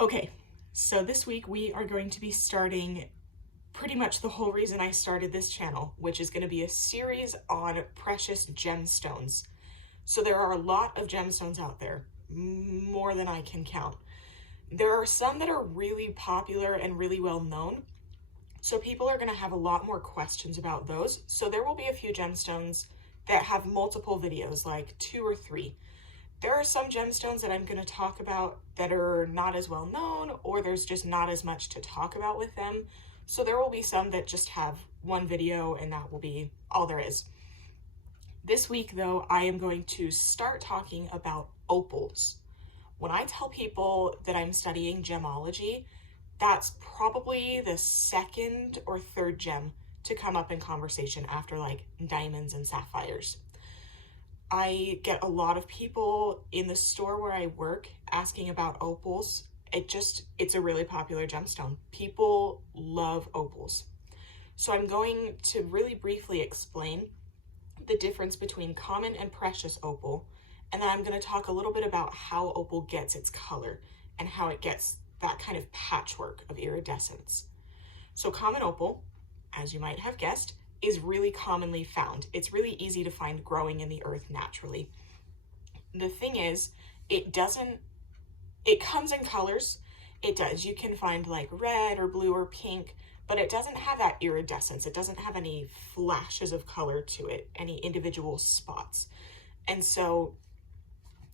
Okay, so this week we are going to be starting pretty much the whole reason I started this channel, which is going to be a series on precious gemstones. So there are a lot of gemstones out there, more than I can count. There are some that are really popular and really well known, so people are going to have a lot more questions about those. So there will be a few gemstones that have multiple videos, like 2 or 3. There are some gemstones that I'm going to talk about that are not as well known, or there's just not as much to talk about with them. So there will be some that just have one video and that will be all there is. This week though, I am going to start talking about opals. When I tell people that I'm studying gemology, that's probably the second or third gem to come up in conversation after like diamonds and sapphires. I get a lot of people in the store where I work asking about opals. It's a really popular gemstone. People love opals. So I'm going to really briefly explain the difference between common and precious opal, and then I'm going to talk a little bit about how opal gets its color and how it gets that kind of patchwork of iridescence. So common opal, as you might have guessed, is really commonly found. It's really easy to find growing in the earth naturally. The thing is, it comes in colors. It does. You can find like red or blue or pink, but it doesn't have that iridescence. It doesn't have any flashes of color to it, any individual spots. And so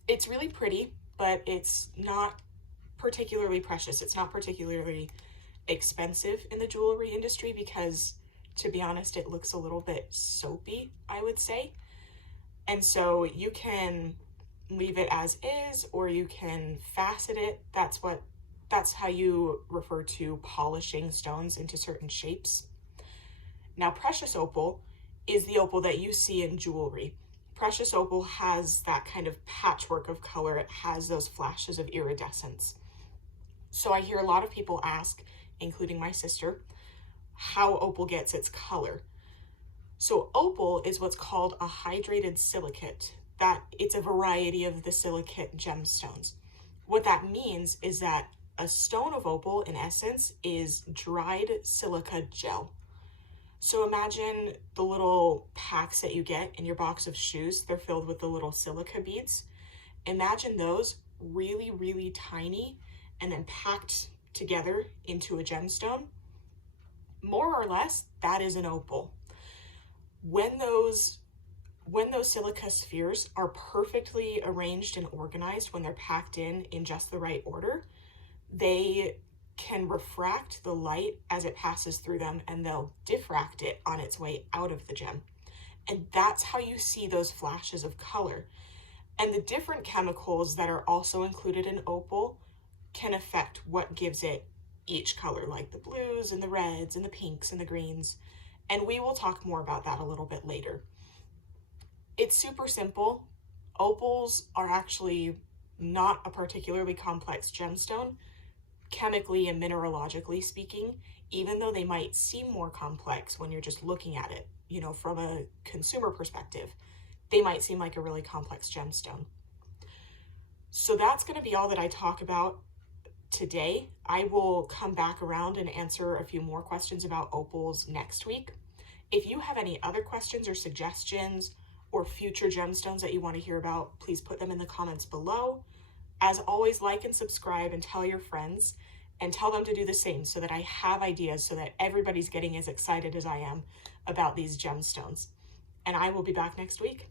it's really pretty, but it's not particularly precious. It's not particularly expensive in the jewelry industry because, to be honest, it looks a little bit soapy, I would say. And so you can leave it as is, or you can facet it. That's how you refer to polishing stones into certain shapes. Now, precious opal is the opal that you see in jewelry. Precious opal has that kind of patchwork of color. It has those flashes of iridescence. So I hear a lot of people ask, including my sister, how opal gets its color. So opal is what's called a hydrated silicate. That it's a variety of the silicate gemstones. What that means is that a stone of opal, in essence, is dried silica gel. So imagine the little packs that you get in your box of shoes. They're filled with the little silica beads. Imagine those really, really tiny and then packed together into a gemstone. More or less, that is an opal. When those silica spheres are perfectly arranged and organized, when they're packed in just the right order, they can refract the light as it passes through them, and they'll diffract it on its way out of the gem. And that's how you see those flashes of color. And the different chemicals that are also included in opal can affect what gives it each color, like the blues and the reds and the pinks and the greens. And we will talk more about that a little bit later. It's super simple. Opals are actually not a particularly complex gemstone, chemically and mineralogically speaking, even though they might seem more complex when you're just looking at it, from a consumer perspective. They might seem like a really complex gemstone. So that's going to be all that I talk about today. I will come back around and answer a few more questions about opals next week. If you have any other questions or suggestions or future gemstones that you want to hear about, please put them in the comments below. As always, like and subscribe and tell your friends and tell them to do the same so that I have ideas, so that everybody's getting as excited as I am about these gemstones. And I will be back next week.